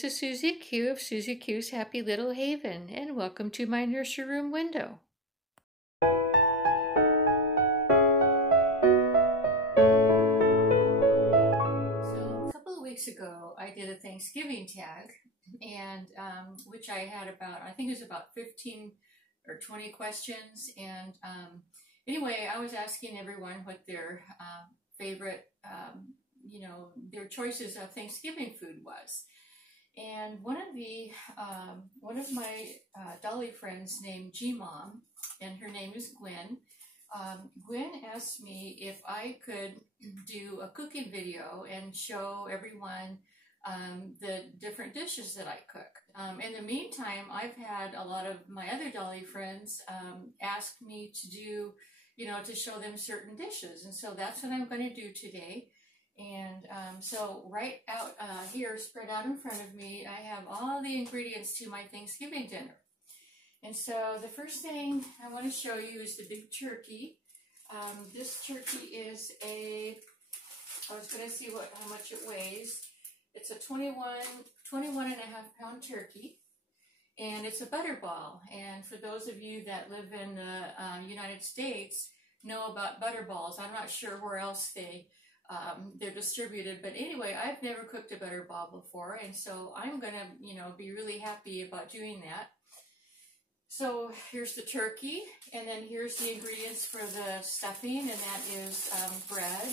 this is SuzieQ of SuzieQ's Happy Little Haven, and welcome to my nursery room window. So a couple of weeks ago, I did a Thanksgiving tag, and which I had about, I think it was about 15 or 20 questions, and anyway, I was asking everyone what their favorite, their choices of Thanksgiving food was. And one of my dolly friends named G-Mom, and her name is Gwen. Gwen asked me if I could do a cooking video and show everyone the different dishes that I cook. In the meantime, I've had a lot of my other dolly friends ask me to do, to show them certain dishes. And so that's what I'm going to do today. And so right out here, spread out in front of me, I have all the ingredients to my Thanksgiving dinner. And so the first thing I want to show you is the big turkey. This turkey is I was going to see how much it weighs. It's a 21 and a half pound turkey, and it's a butterball. And for those of you that live in the United States, know about butterballs. I'm not sure where else they're distributed, but anyway, I've never cooked a butterball before, and so I'm gonna, be really happy about doing that. So here's the turkey, and then here's the ingredients for the stuffing, and that is bread,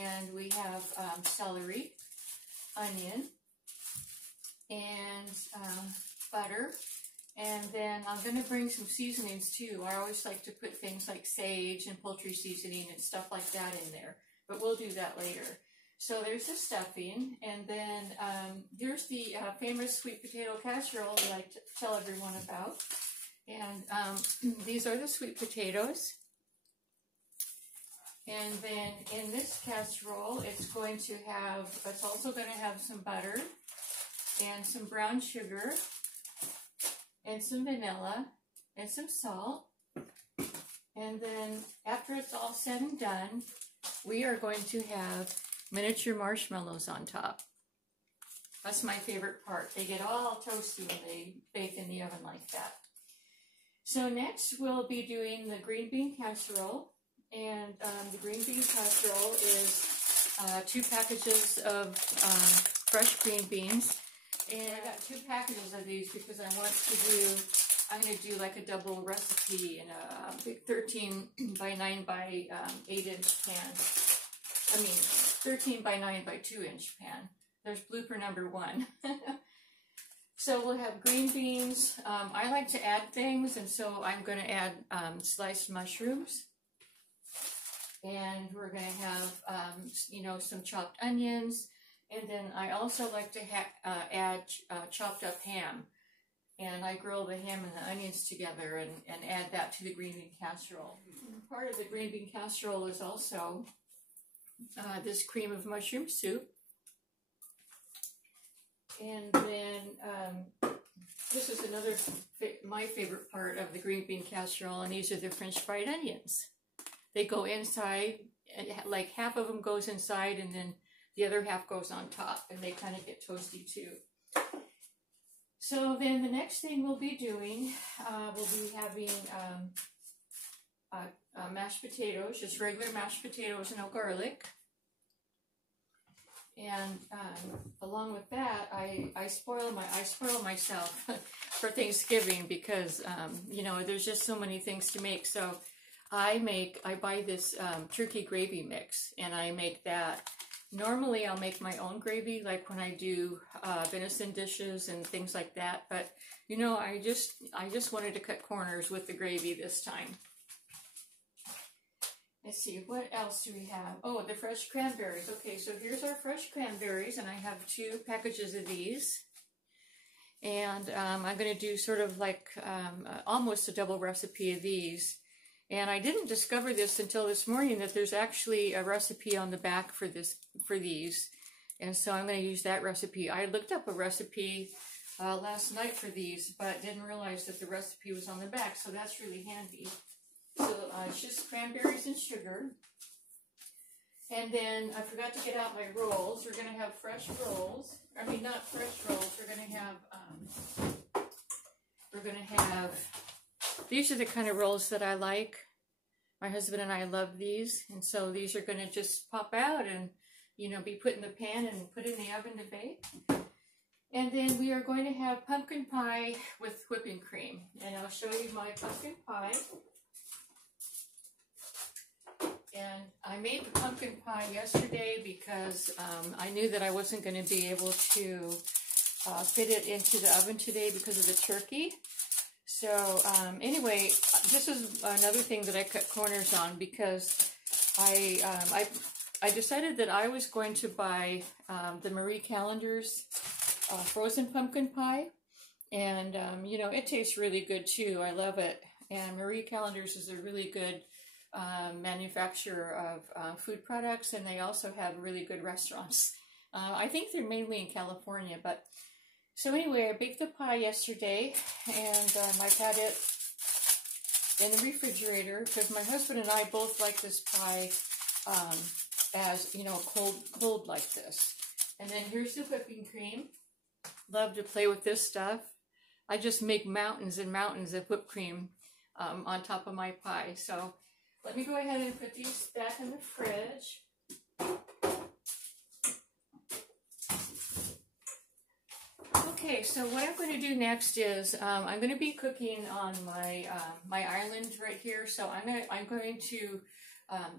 and we have celery, onion, and butter. And then I'm going to bring some seasonings too. I always like to put things like sage and poultry seasoning and stuff like that in there, but we'll do that later. So there's the stuffing, and then here's the famous sweet potato casserole that I tell everyone about. And these are the sweet potatoes. And then in this casserole, it's also going to have some butter and some brown sugar and some vanilla and some salt. And then after it's all said and done, we are going to have miniature marshmallows on top. That's my favorite part. They get all toasty when they bake in the oven like that. So next we'll be doing the green bean casserole. And the green bean casserole is 2 packages of fresh green beans. And I got 2 packages of these because I'm going to do like a double recipe in a big 13 by 9 by 8 inch pan. 13 by 9 by 2 inch pan. There's blooper number 1. So we'll have green beans. I like to add things, and so I'm going to add sliced mushrooms. And we're going to have, some chopped onions. And then I also like to add chopped up ham. And I grill the ham and the onions together and add that to the green bean casserole. And part of the green bean casserole is also this cream of mushroom soup. And then this is my favorite part of the green bean casserole, and these are the French fried onions. They go inside, and like half of them goes inside, and then the other half goes on top, and they kind of get toasty too. So then the next thing we'll be doing, we'll be having mashed potatoes, just regular mashed potatoes, no garlic. And along with that, I spoil myself for Thanksgiving because there's just so many things to make. So I buy this turkey gravy mix, and I make that. Normally I'll make my own gravy, like when I do venison dishes and things like that, but I just wanted to cut corners with the gravy this time. Let's see, what else do we have? Oh, the fresh cranberries. Okay, so here's our fresh cranberries, and I have 2 packages of these. And I'm going to do sort of like almost a double recipe of these. And I didn't discover this until this morning, that there's actually a recipe on the back for these. And so I'm going to use that recipe. I looked up a recipe last night for these, but didn't realize that the recipe was on the back, so that's really handy. So it's just cranberries and sugar. And then I forgot to get out my rolls. We're going to have fresh rolls. I mean, not fresh rolls. We're going to have, these are the kind of rolls that I like. My husband and I love these. And so these are going to just pop out and, you know, be put in the pan and put in the oven to bake. And then we are going to have pumpkin pie with whipping cream. And I'll show you my pumpkin pie. And I made the pumpkin pie yesterday because I knew that I wasn't going to be able to fit it into the oven today because of the turkey. So anyway, this is another thing that I cut corners on because I decided that I was going to buy the Marie Callender's frozen pumpkin pie. And, you know, it tastes really good too. I love it. And Marie Callender's is a really good manufacturer of food products, and they also have really good restaurants. I think they're mainly in California, but so anyway, I baked the pie yesterday, and I've had it in the refrigerator because my husband and I both like this pie as, you know, cold like this. And then here's the whipping cream. Love to play with this stuff. I just make mountains and mountains of whipped cream on top of my pie. So let me go ahead and put these back in the fridge. Okay, so what I'm going to do next is I'm going to be cooking on my my island right here. So I'm going to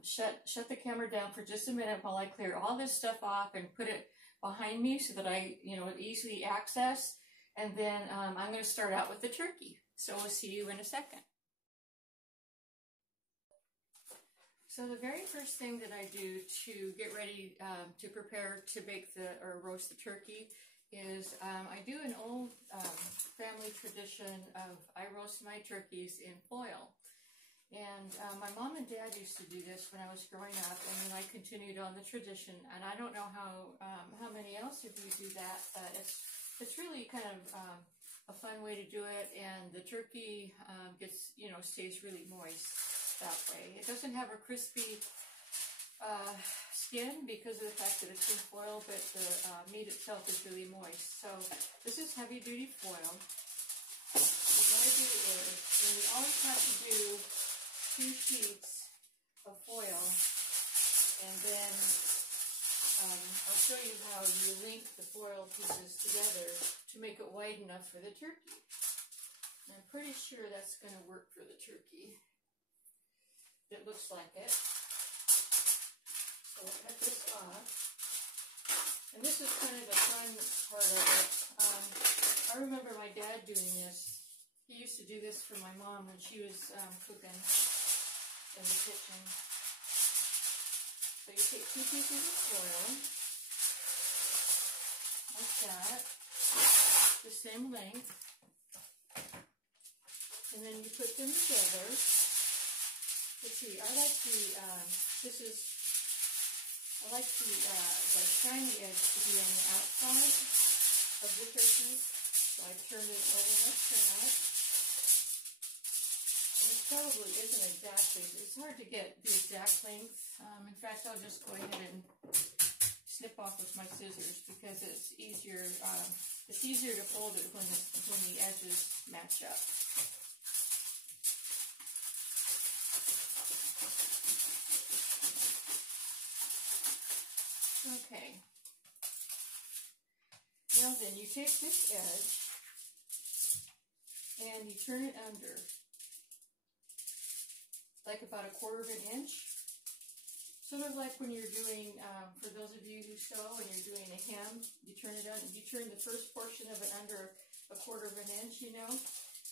shut the camera down for just a minute while I clear all this stuff off and put it behind me so that I easily access. And then I'm going to start out with the turkey. So we'll see you in a second. So the very first thing that I do to get ready to prepare to bake or roast the turkey is I do an old family tradition of I roast my turkeys in foil. And my mom and dad used to do this when I was growing up, and then I continued on the tradition. And I don't know how many else of you do that, but it's really kind of a fun way to do it, and the turkey gets stays really moist that way. It doesn't have a crispy skin because of the fact that it's in foil, but the meat itself is really moist. So this is heavy duty foil. So what I do is, and you always have to do 2 sheets of foil, and then I'll show you how you link the foil pieces together to make it wide enough for the turkey. And I'm pretty sure that's going to work for the turkey. It looks like it. So I'll cut this off. And this is kind of the fun part of it. I remember my dad doing this. He used to do this for my mom when she was cooking in the kitchen. So you take 2 pieces of foil, like that, the same length, and then you put them together. Let's see, I like the shiny edge to be on the outside of the turkey. So I turned it over like that. And it probably isn't exactly, it's hard to get the exact length. In fact, I'll just go ahead and snip off with my scissors because it's easier to fold it when the edges match up. Okay. Now then, you take this edge and you turn it under, like about 1/4 inch. Sort of like when you're doing, for those of you who sew and you're doing a hem, you turn the first portion of it under 1/4 inch,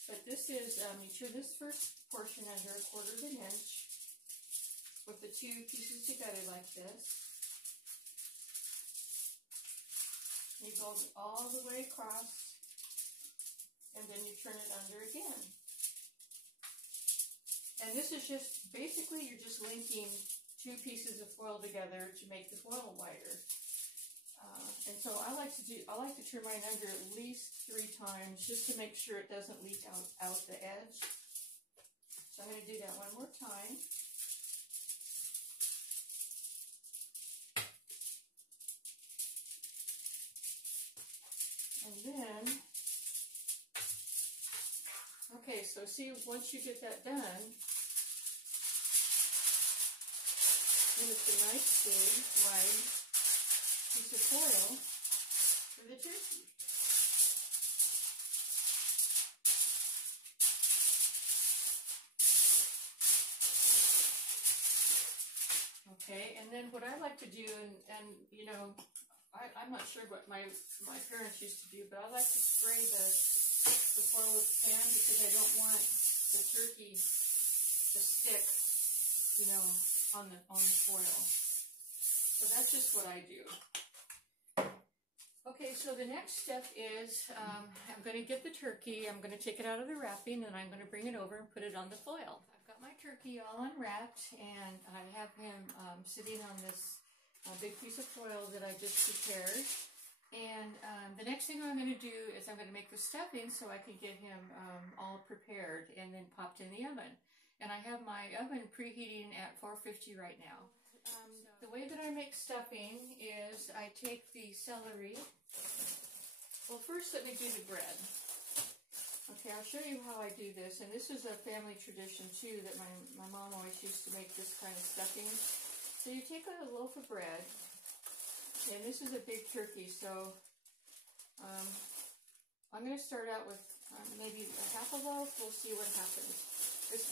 But this is, you turn this first portion under 1/4 inch with the 2 pieces together like this. You go all the way across, and then you turn it under again. And this is just, basically you're just linking 2 pieces of foil together to make the foil wider. And so I like to turn mine under at least 3 times just to make sure it doesn't leak out the edge. So I'm going to do that one more time. then, okay, so see, once you get that done, then it's a nice big, wide piece of foil for the turkey. Okay, and then what I like to do, and you know, I'm not sure what my parents used to do, but I like to spray the foil with pan because I don't want the turkey to stick, you know, on the foil. So that's just what I do. Okay, so the next step is I'm going to get the turkey, I'm going to take it out of the wrapping, and I'm going to bring it over and put it on the foil. I've got my turkey all unwrapped, and I have him sitting on this big piece of foil that I just prepared. And the next thing I'm going to do is I'm going to make the stuffing so I can get him all prepared and then popped in the oven. And I have my oven preheating at 450 right now. The way that I make stuffing is I take the celery. Well, first let me do the bread. Okay, I'll show you how I do this. And this is a family tradition too, that my mom always used to make this kind of stuffing. So you take a loaf of bread, and this is a big turkey, so I'm going to start out with maybe a half a loaf. We'll see what happens. This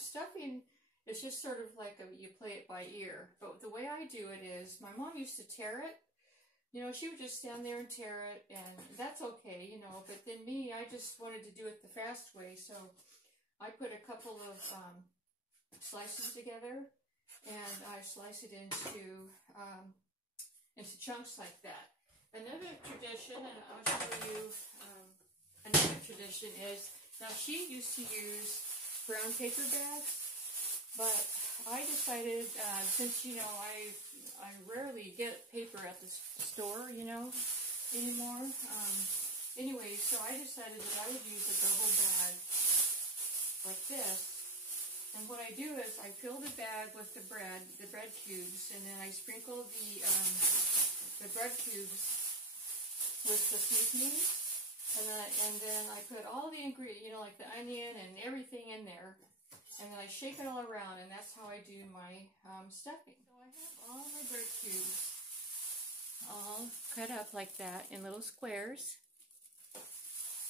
stuffing is just sort of like you play it by ear, but the way I do it is, my mom used to tear it. You know, she would just stand there and tear it, and that's okay, you know, but then me, I just wanted to do it the fast way, so I put a couple of slices together, and I slice it into chunks like that. Another tradition, and I'll show you another tradition is, now she used to use brown paper bags, but I decided, since, you know, I rarely get paper at the store, you know, anymore. Anyway, so I decided that I would use a double bag like this. And what I do is I fill the bag with the bread cubes, and then I sprinkle the bread cubes with the seasoning, and then I put all the ingredients, you know, like the onion and everything in there, and then I shake it all around, and that's how I do my stuffing. So I have all my bread cubes all cut up like that in little squares,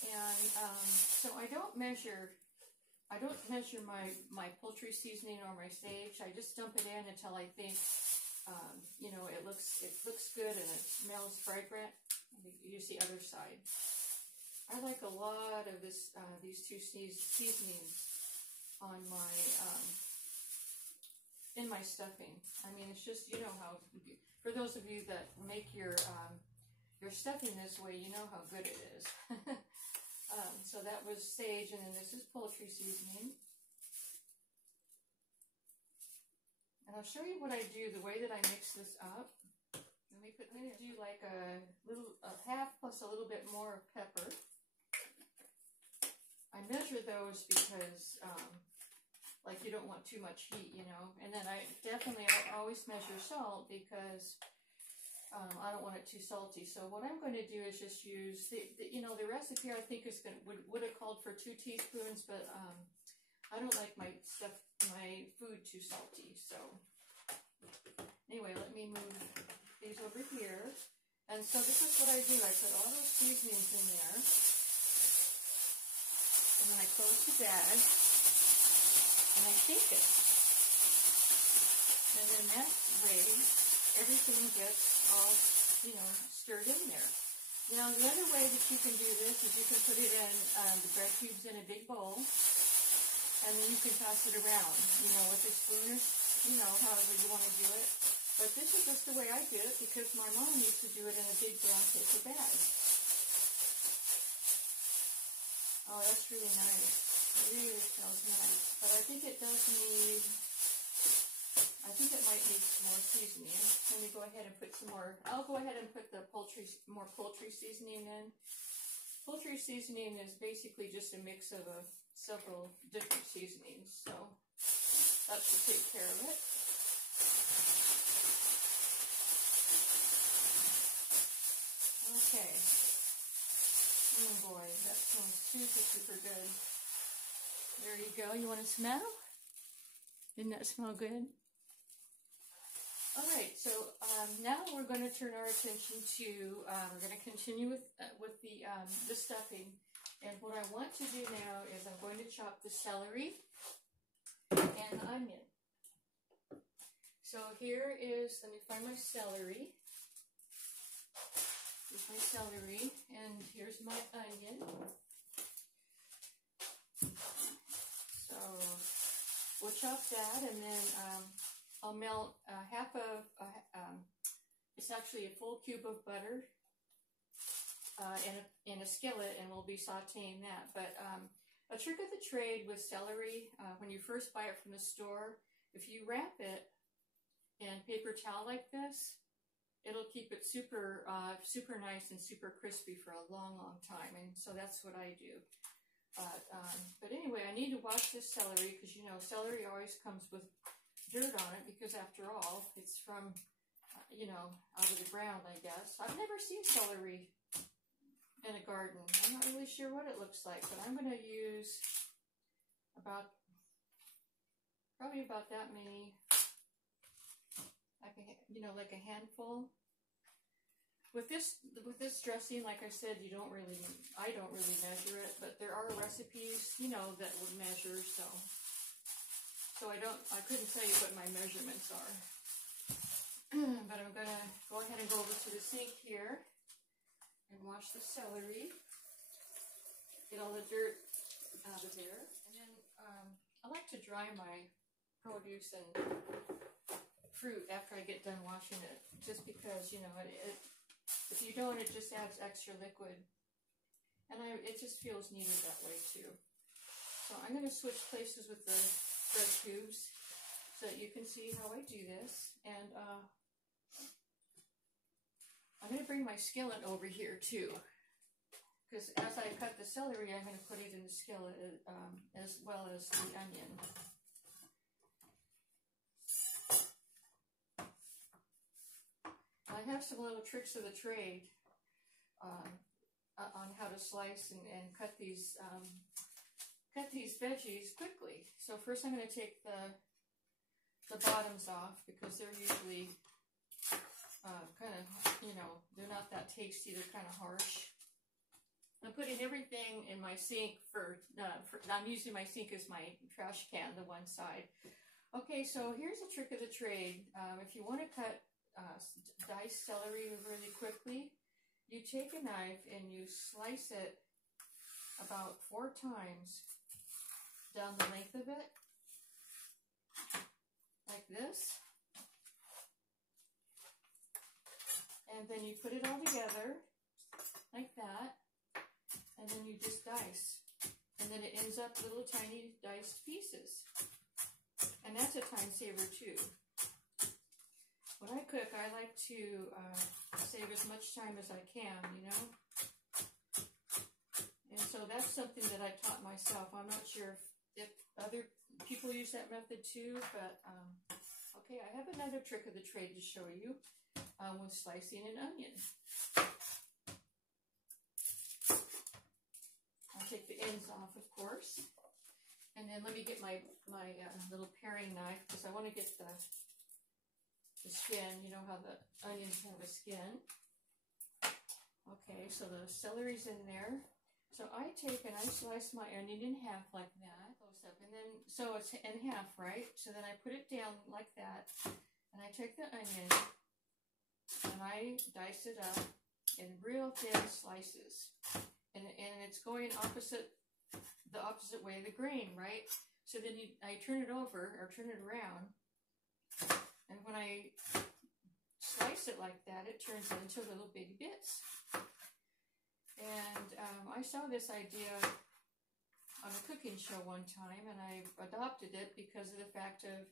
and so I don't measure my poultry seasoning or my sage. I just dump it in until I think, you know, it looks good and it smells fragrant. Use the other side. I like a lot of this these two seasonings on my in my stuffing. I mean, it's just, you know how, for those of you that make your stuffing this way, you know how good it is. So that was sage, and then this is poultry seasoning. And I'll show you what I do, the way that I mix this up. I'm going to do like a half plus a little bit more of pepper. I measure those because, like, you don't want too much heat, you know. And then I always measure salt because I don't want it too salty. So what I'm going to do is just use you know, the recipe I think is would have called for 2 teaspoons, but I don't like my food too salty. So anyway, let me move these over here. And so this is what I do. I put all those seasonings in there, and then I close the bag, and I shake it. And then that way, everything gets all, you know, stirred in there. Now, the other way that you can do this is you can put it in the bread cubes in a big bowl, and then you can pass it around, you know, with a spoon, or, you know, however you want to do it. But this is just the way I did it because my mom used to do it in a big brown paper bag. Oh, that's really nice. It really smells nice. But I think it does need, I think it might need some more seasoning. Let me go ahead and put some more. I'll go ahead and put the more poultry seasoning in. Poultry seasoning is basically just a mix of several different seasonings, so that should take care of it. Okay. Oh boy, that smells super, super good. There you go. You want to smell? Didn't that smell good? All right, so now we're going to turn our attention to, we're going to continue with the stuffing. And what I want to do now is I'm going to chop the celery and the onion. So here is, let me find my celery. Here's my celery, and here's my onion. So we'll chop that, and then I'll melt half of, it's actually a full cube of butter in a skillet, and we'll be sauteing that. But a trick of the trade with celery, when you first buy it from the store, if you wrap it in paper towel like this, it'll keep it super, super nice and super crispy for a long, long time. And so that's what I do. But anyway, I need to wash this celery because, you know, celery always comes with dirt on it because, after all, it's from, you know, out of the ground, I guess. I've never seen celery in a garden. I'm not really sure what it looks like, but I'm going to use probably about that many, like a handful. With this dressing, like I said, I don't really measure it, but there are recipes, you know, that would measure, so I couldn't tell you what my measurements are. But I'm gonna go ahead and go over to the sink here and wash the celery, get all the dirt out of there, and then I like to dry my produce and fruit after I get done washing it, just because, you know, if you don't, it just adds extra liquid, and it just feels neater that way too. So I'm going to switch places with the bread cubes so that you can see how I do this, and I'm going to bring my skillet over here too, because as I cut the celery, I'm going to put it in the skillet as well as the onion. I have some little tricks of the trade on how to slice and cut these veggies quickly. So first I'm going to take the bottoms off because they're usually kind of, you know, they're not that tasty. They're kind of harsh. I'm putting everything in my sink I'm using my sink as my trash can, the one side. Okay, so here's a trick of the trade. If you want to cut diced celery really quickly, you take a knife and you slice it about 4 times down the length of it, like this, and then you put it all together like that, and then you just dice, and then it ends up little tiny diced pieces, and that's a time saver too. When I cook, I like to save as much time as I can, you know? And so that's something that I taught myself. I'm not sure if other people use that method too, but okay, I have another trick of the trade to show you with slicing an onion. I'll take the ends off, of course. And then let me get my little paring knife, because I want to get the skin. You know how the onions have a skin. Okay, so the celery's in there. So I take and I slice my onion in half like that. Close up, and then, so it's in half, right? So then I put it down like that, and I take the onion and I dice it up in real thin slices. And it's going the opposite way of the grain, right? So then I turn it over, or turn it around, and when I slice it like that, it turns into little bitty bits. And I saw this idea on a cooking show one time, and I adopted it because of the fact of,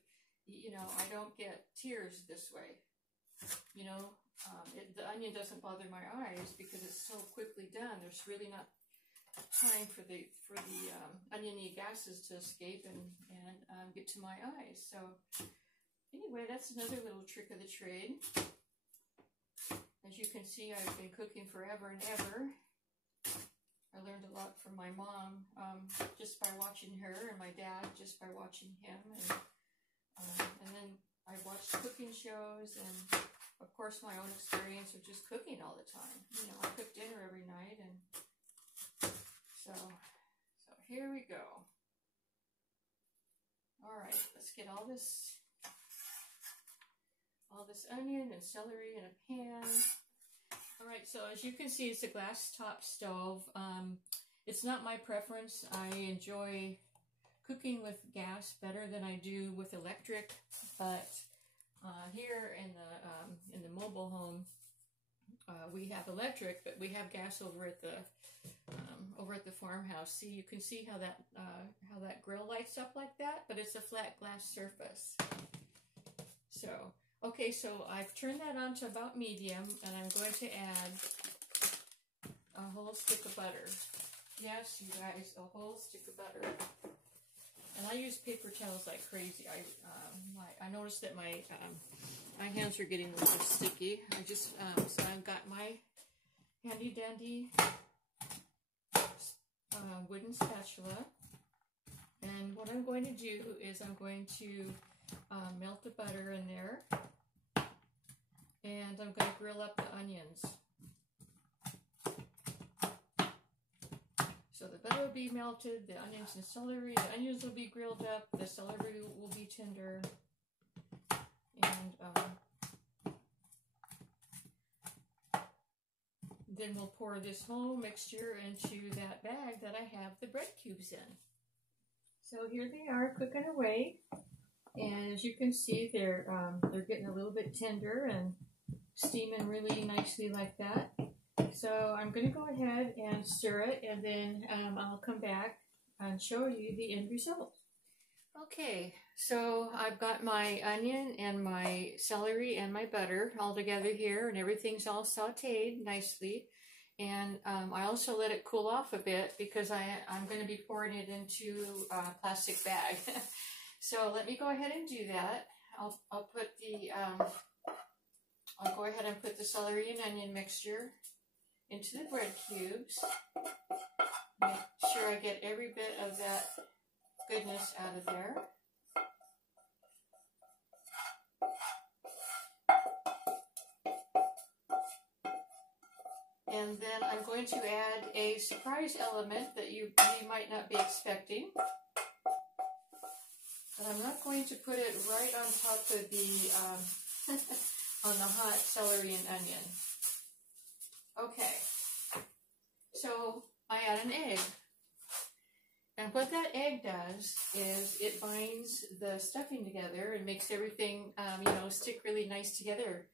you know, I don't get tears this way. You know, the onion doesn't bother my eyes because it's so quickly done. There's really not time for the oniony gases to escape and get to my eyes. So anyway, that's another little trick of the trade. As you can see, I've been cooking forever and ever. I learned a lot from my mom just by watching her, and my dad just by watching him, and then I watched cooking shows, and of course my own experience of just cooking all the time. You know, I cook dinner every night, and so here we go. All right, let's get all this onion and celery in a pan. All right, so as you can see, it's a glass top stove. It's not my preference. I enjoy cooking with gas better than I do with electric, but here in the mobile home, we have electric, but we have gas over at the farmhouse. See, you can see how that grill lights up like that, but it's a flat glass surface. So. Okay, so I've turned that on to about medium, and I'm going to add a whole stick of butter. Yes, you guys, a whole stick of butter. And I use paper towels like crazy. I noticed that my hands are getting a little sticky. So I've got my handy dandy wooden spatula, and what I'm going to do is I'm going to melt the butter in there, and I'm going to grill up the onions. So the butter will be melted, the onions and celery, the onions will be grilled up, the celery will be tender, and then we'll pour this whole mixture into that bag that I have the bread cubes in. So here they are cooking away. And as you can see, they're getting a little bit tender and steaming really nicely like that. So I'm going to go ahead and stir it, and then I'll come back and show you the end result. Okay, so I've got my onion and my celery and my butter all together here, and everything's all sauteed nicely. And I also let it cool off a bit because I'm going to be pouring it into a plastic bag. So let me go ahead and do that. I'll go ahead and put the celery and onion mixture into the bread cubes. Make sure I get every bit of that goodness out of there. And then I'm going to add a surprise element that you might not be expecting. But I'm not going to put it right on top of the on the hot celery and onion. Okay, so I add an egg. And what that egg does is it binds the stuffing together and makes everything, stick really nice together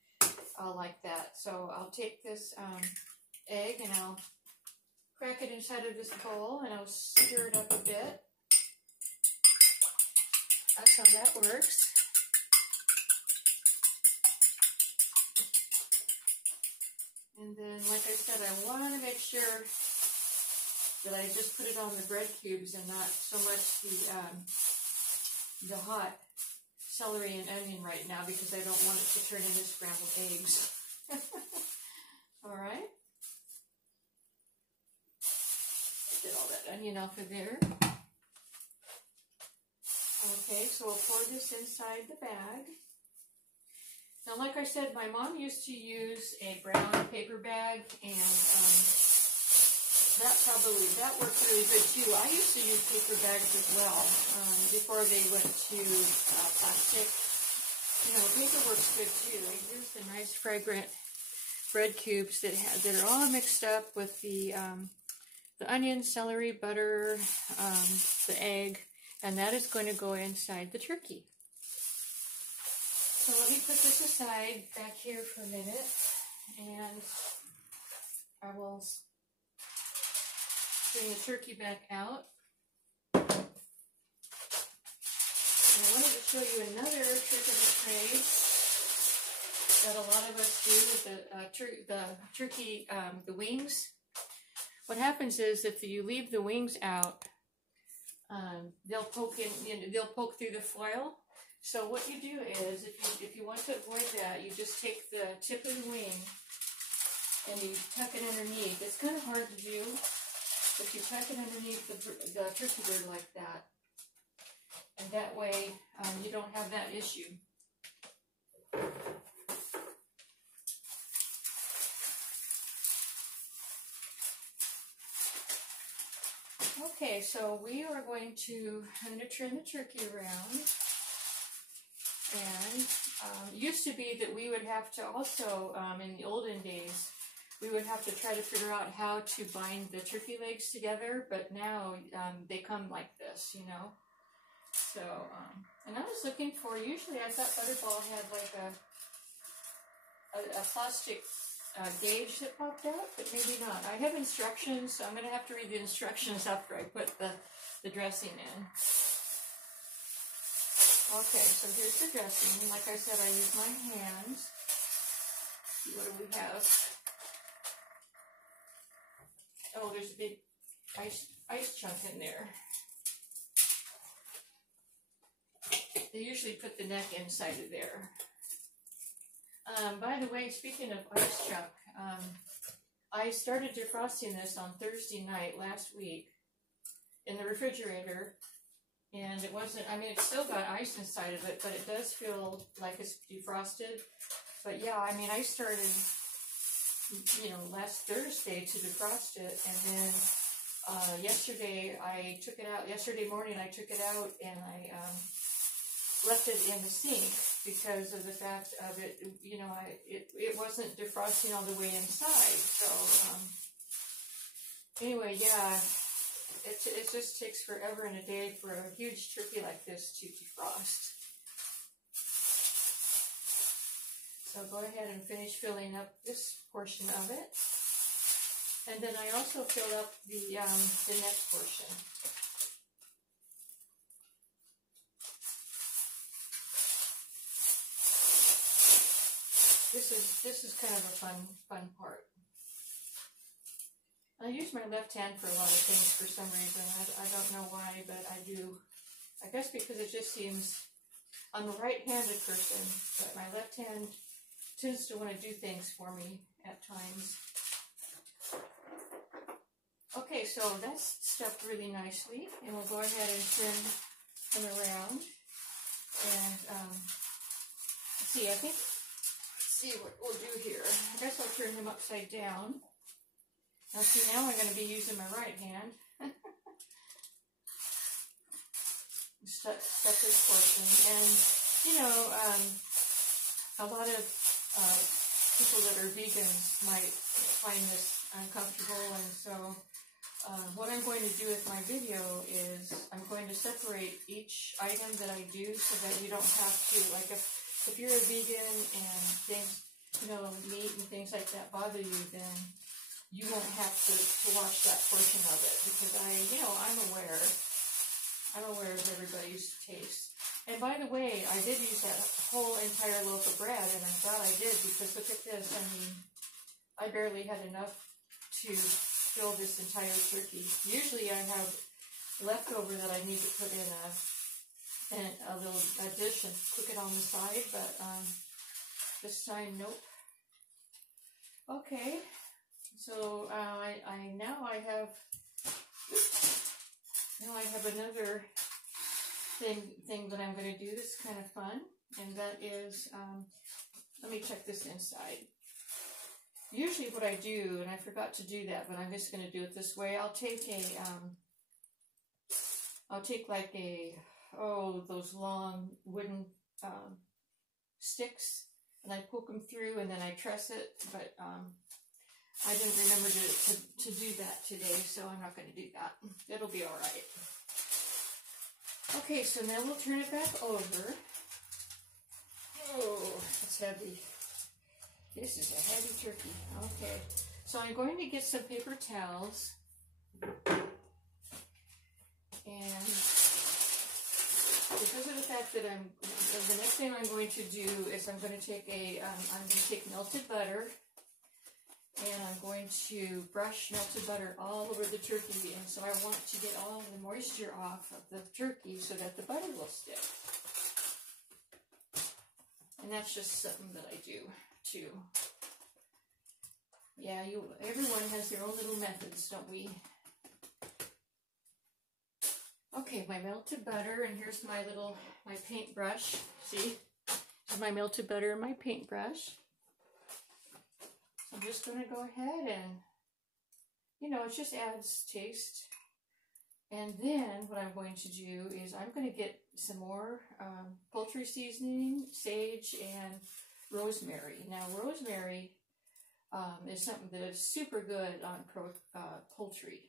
like that. So I'll take this egg and I'll crack it inside of this bowl and I'll stir it up a bit. That's how that works. And then, like I said, I want to make sure that I just put it on the bread cubes and not so much the hot celery and onion right now because I don't want it to turn into scrambled eggs. All right. Get all that onion off of there. Okay, so we'll pour this inside the bag. Now, like I said, my mom used to use a brown paper bag, and that worked really good too. I used to use paper bags as well before they went to plastic. Paper works good too. I used the nice fragrant bread cubes that are all mixed up with the onion, celery, butter, the egg. And that is going to go inside the turkey. So let me put this aside back here for a minute. And I will bring the turkey back out. And I wanted to show you another trick of the trade that a lot of us do with the turkey, the wings. What happens is if you leave the wings out, they'll poke through the foil. So what you do is, if you want to avoid that, you just take the tip of the wing and you tuck it underneath. It's kind of hard to do, But you tuck it underneath the turkey bird like that. And that way you don't have that issue. Okay, so we are going to, I'm going to turn the turkey around. And it used to be that we would have to also, in the olden days, we would have to try to figure out how to bind the turkey legs together, but now they come like this, you know. So, and I was looking for, usually I thought Butterball had like a plastic gauge that popped out, but maybe not. I have instructions, so I'm going to have to read the instructions after I put the dressing in. Okay, so here's the dressing. Like I said, I use my hands. What do we have? Oh, there's a big ice chunk in there. They usually put the neck inside of there. By the way, speaking of ice chunk, I started defrosting this on Thursday night last week in the refrigerator, and it wasn't, I mean, it's still got ice inside of it, but it does feel like it's defrosted. But yeah, I mean, I started, you know, last Thursday to defrost it, and then yesterday I took it out. Yesterday morning I took it out and I left it in the sink because of the fact of it, you know, it wasn't defrosting all the way inside. So anyway, yeah, it just takes forever and a day for a huge turkey like this to defrost. So go ahead and finish filling up this portion of it. And then I also fill up the next portion. This is kind of a fun part. I use my left hand for a lot of things for some reason. I don't know why, but I do. I guess because it just seems, I'm a right-handed person, but my left hand tends to want to do things for me at times. Okay, so that's stuffed really nicely, and we'll go ahead and turn them around. And let's see, I think, let's see what we'll do here. I guess I'll turn them upside down. Now see, now I'm going to be using my right hand. Stuff this portion, and you know, a lot of people that are vegans might find this uncomfortable, and so what I'm going to do with my video is I'm going to separate each item that I do so that you don't have to, like if you're a vegan and things, you know, meat and things like that bother you, then you won't have to watch that portion of it, because I'm aware of everybody's taste. And by the way, I did use that whole entire loaf of bread, and I'm glad I did, because look at this. I mean, I barely had enough to fill this entire turkey. Usually I have leftover that I need to put in a little dish and cook it on the side, but this time, nope. Okay, so now I have another thing that I'm going to do that's kind of fun, and that is, let me check this inside. Usually what I do, and I forgot to do that, but I'm just going to do it this way, I'll take those long wooden sticks, and I poke them through, and then I truss it, but I didn't remember to do that today, so I'm not going to do that. It'll be all right. Okay, so now we'll turn it back over. Oh, it's heavy. This is a heavy turkey. Okay, so I'm going to get some paper towels, and because of the fact that the next thing I'm going to do is I'm going to take melted butter, and I'm going to brush melted butter all over the turkey, and so I want to get all the moisture off of the turkey so that the butter will stick. And that's just something that I do too. Yeah, everyone has their own little methods, don't we? Okay, my melted butter, and here's my paintbrush. See? Here's my melted butter and my paintbrush. So I'm just going to go ahead and, you know, it just adds taste. And then what I'm going to do is I'm going to get some more poultry seasoning, sage, and rosemary. Now, rosemary is something that is super good on poultry.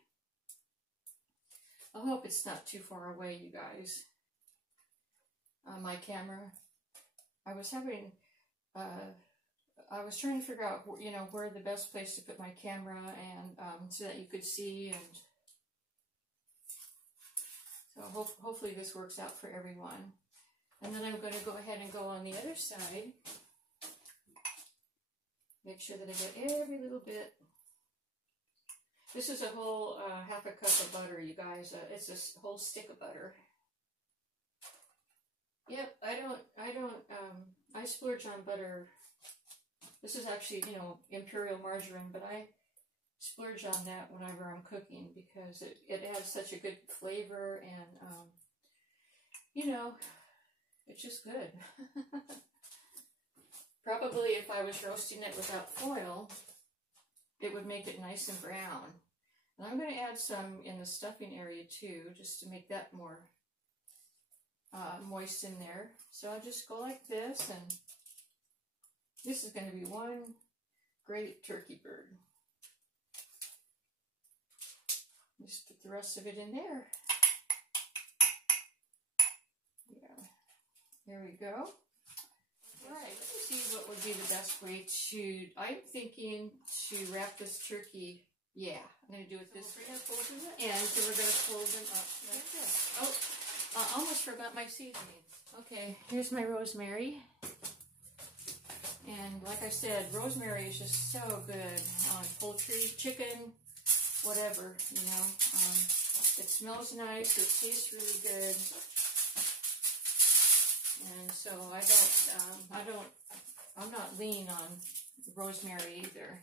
I hope it's not too far away, you guys. My camera. I was having, I was trying to figure out, you know, where the best place to put my camera, and so that you could see, and so hopefully this works out for everyone. And then I'm going to go ahead and go on the other side. Make sure that I get every little bit. This is a whole half a cup of butter, you guys. It's a whole stick of butter. Yep, I splurge on butter. This is actually, you know, imperial margarine, but I splurge on that whenever I'm cooking because it adds such a good flavor, and, you know, it's just good. Probably if I was roasting it without foil, it would make it nice and brown. And I'm going to add some in the stuffing area too, just to make that more moist in there. So I'll just go like this, and this is going to be one great turkey bird. Just put the rest of it in there. Yeah, there we go. All right, let me see what would be the best way to, I'm thinking to wrap this turkey. Yeah, I'm going to do it this way. We're going to fold them in, so we're going to fold them up like this. Oh, I almost forgot my seasonings. Okay, here's my rosemary. And like I said, rosemary is just so good on poultry, chicken, whatever, you know. It smells nice, it tastes really good. And so I'm not lean on rosemary either.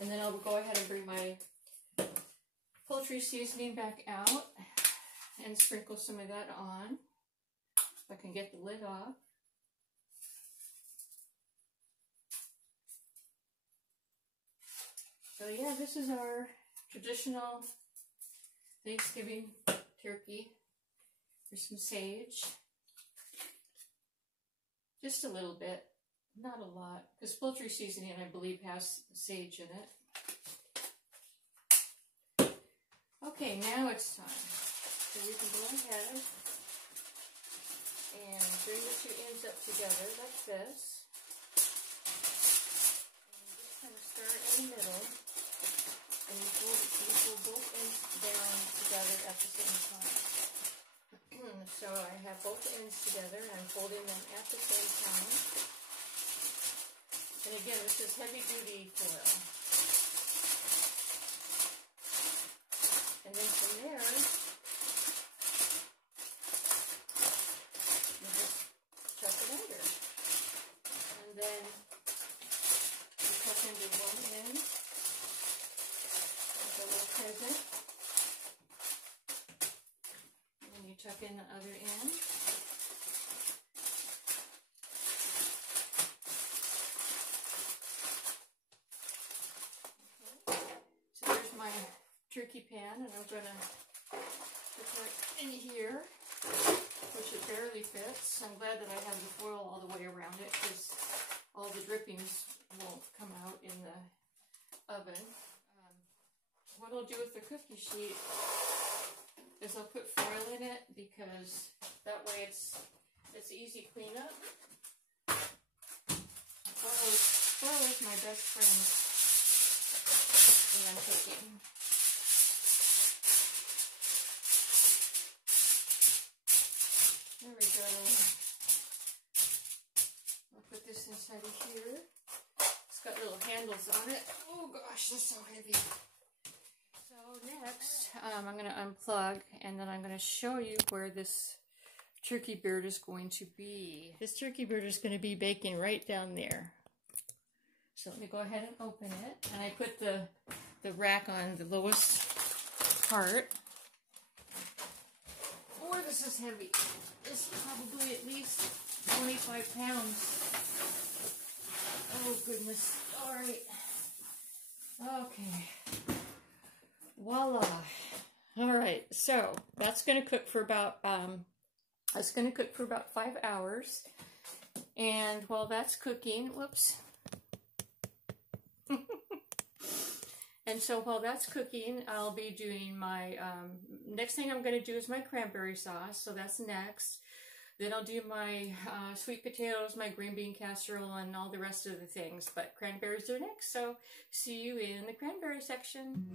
And then I'll go ahead and bring my poultry seasoning back out and sprinkle some of that on. If I can get the lid off. So yeah, this is our traditional Thanksgiving turkey. There's some sage. Just a little bit, not a lot, because poultry seasoning, I believe, has sage in it. Okay, now it's time. So we can go ahead and bring the two ends up together like this. And just kind of start in the middle. And you pull both ends down together at the same time. So I have both ends together, and I'm folding them at the same time. And again, this is heavy-duty foil. And then from there, you just tuck it under. And then you tuck into one end with a little present. Tuck in the other end. Okay. So there's my turkey pan, and I'm going to put that in here, which it barely fits. I'm glad that I have the foil all the way around it, because all the drippings won't come out in the oven. What I'll do with the cookie sheet is I'll put foil in it, because that way it's easy cleanup. Foil is my best friend when I'm cooking. There we go. I'll put this inside of here. It's got little handles on it. Oh gosh, that's so heavy. So next, I'm going to unplug, and then I'm going to show you where this turkey bird is going to be. This turkey bird is going to be baking right down there. So let me go ahead and open it. And I put the rack on the lowest part. this is heavy. This is probably at least 25 pounds. Oh, goodness. All right. Okay. Voila. All right. So that's going to cook for about 5 hours. And while that's cooking, whoops. And so while that's cooking, I'll be doing my, next thing I'm going to do is my cranberry sauce. So that's next. Then I'll do my sweet potatoes, my green bean casserole, and all the rest of the things. But cranberries are next, so see you in the cranberry section.